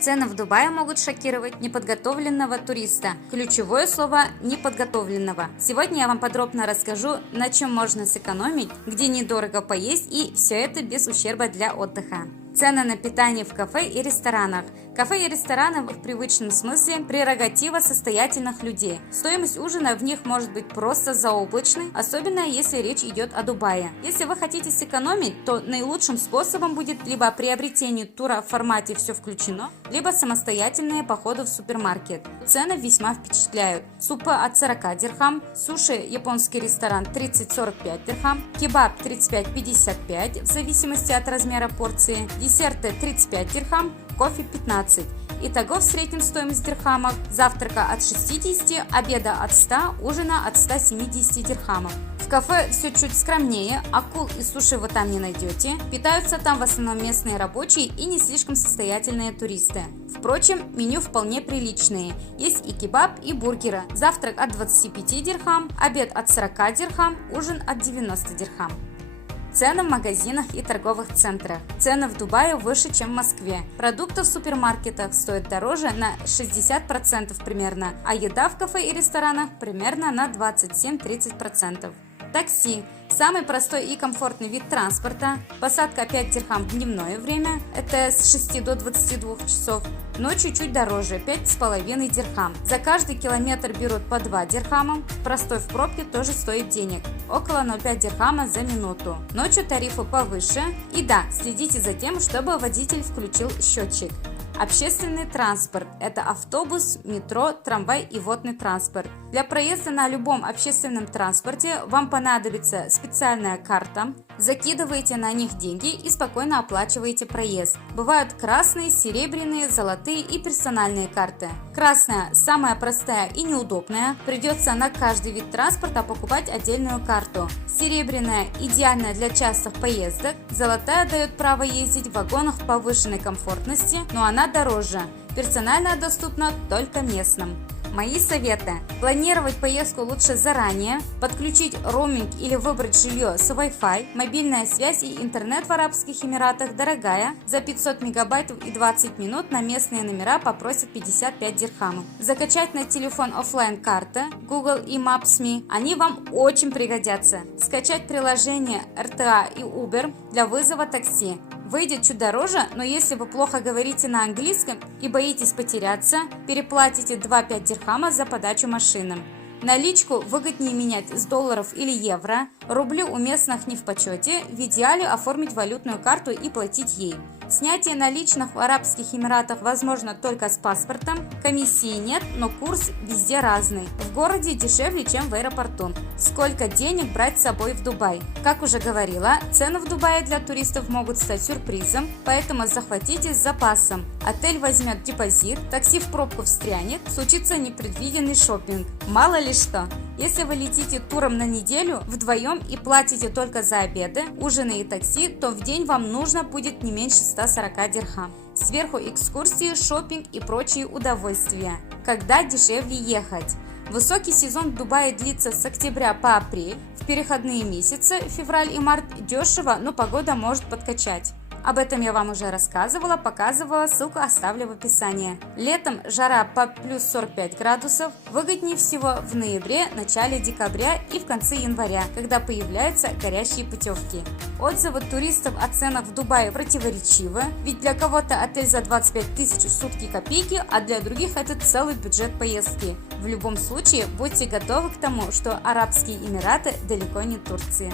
Цены в Дубае могут шокировать неподготовленного туриста. Ключевое слово «неподготовленного». Сегодня я вам подробно расскажу, на чем можно сэкономить, где недорого поесть, и все это без ущерба для отдыха. Цены на питание в кафе и ресторанах. Кафе и рестораны в их привычном смысле – прерогатива состоятельных людей. Стоимость ужина в них может быть просто заоблачной, особенно если речь идет о Дубае. Если вы хотите сэкономить, то наилучшим способом будет либо приобретение тура в формате «все включено», либо самостоятельные походы в супермаркет. Цены весьма впечатляют. Супы от 40 дирхам, суши японский ресторан 30-45 дирхам, кебаб 35-55 в зависимости от размера порции, десерты 35 дирхам, кофе 15. Итого в среднем стоимость дирхамов: завтрака от 60, обеда от 100, ужина от 170 дирхамов. В кафе все чуть скромнее, акул и суши вы там не найдете. Питаются там в основном местные рабочие и не слишком состоятельные туристы. Впрочем, меню вполне приличные. Есть и кебаб, и бургеры. Завтрак от 25 дирхам, обед от 40 дирхам, ужин от 90 дирхам. Цены в магазинах и торговых центрах. Цены в Дубае выше, чем в Москве. Продукты в супермаркетах стоят дороже на 60% примерно, а еда в кафе и ресторанах примерно на 27-30%. Такси. Самый простой и комфортный вид транспорта. Посадка 5 дирхам в дневное время, это с 6 до 22 часов. Ночью чуть дороже, 5,5 дирхам. За каждый километр берут по 2 дирхама. Простой в пробке тоже стоит денег, около 0,5 дирхама за минуту. Ночью тарифы повыше. И да, следите за тем, чтобы водитель включил счетчик. Общественный транспорт – это автобус, метро, трамвай и водный транспорт. Для проезда на любом общественном транспорте вам понадобится специальная карта. Закидываете на них деньги и спокойно оплачиваете проезд. Бывают красные, серебряные, золотые и персональные карты. Красная – самая простая и неудобная. Придется на каждый вид транспорта покупать отдельную карту. Серебряная – идеальная для частых поездок. Золотая дает право ездить в вагонах повышенной комфортности, но она дороже. Персонально доступна только местным. Мои советы: планировать поездку лучше заранее, подключить роуминг или выбрать жилье с Wi-Fi. Мобильная связь и интернет в Арабских Эмиратах дорогая, за 500 мегабайтов и 20 минут на местные номера попросят 55 дирхамов. Закачать на телефон офлайн карты Google и Maps.me, они вам очень пригодятся. Скачать приложение RTA и Uber для вызова такси. Выйдет чуть дороже, но если вы плохо говорите на английском и боитесь потеряться, переплатите 2-5 дирхама за подачу машины. Наличку выгоднее менять с долларов или евро, рубли у местных не в почете, в идеале оформить валютную карту и платить ей. Снятие наличных в Арабских Эмиратах возможно только с паспортом, комиссии нет, но курс везде разный. В городе дешевле, чем в аэропорту. Сколько денег брать с собой в Дубай? Как уже говорила, цены в Дубае для туристов могут стать сюрпризом, поэтому захватите с запасом. Отель возьмет депозит, такси в пробку встрянет, случится непредвиденный шопинг. Мало ли что. Если вы летите туром на неделю вдвоем и платите только за обеды, ужины и такси, то в день вам нужно будет не меньше 140 дирхам. Сверху экскурсии, шопинг и прочие удовольствия. Когда дешевле ехать? Высокий сезон в Дубае длится с октября по апрель. В переходные месяцы, февраль и март, дешево, но погода может подкачать. Об этом я вам уже рассказывала, показывала, ссылку оставлю в описании. Летом жара по плюс 45 градусов, выгоднее всего в ноябре, начале декабря и в конце января, когда появляются горящие путевки. Отзывы туристов о ценах в Дубае противоречивы, ведь для кого-то отель за 25 тысяч в сутки копейки, а для других это целый бюджет поездки. В любом случае, будьте готовы к тому, что Арабские Эмираты далеко не Турция.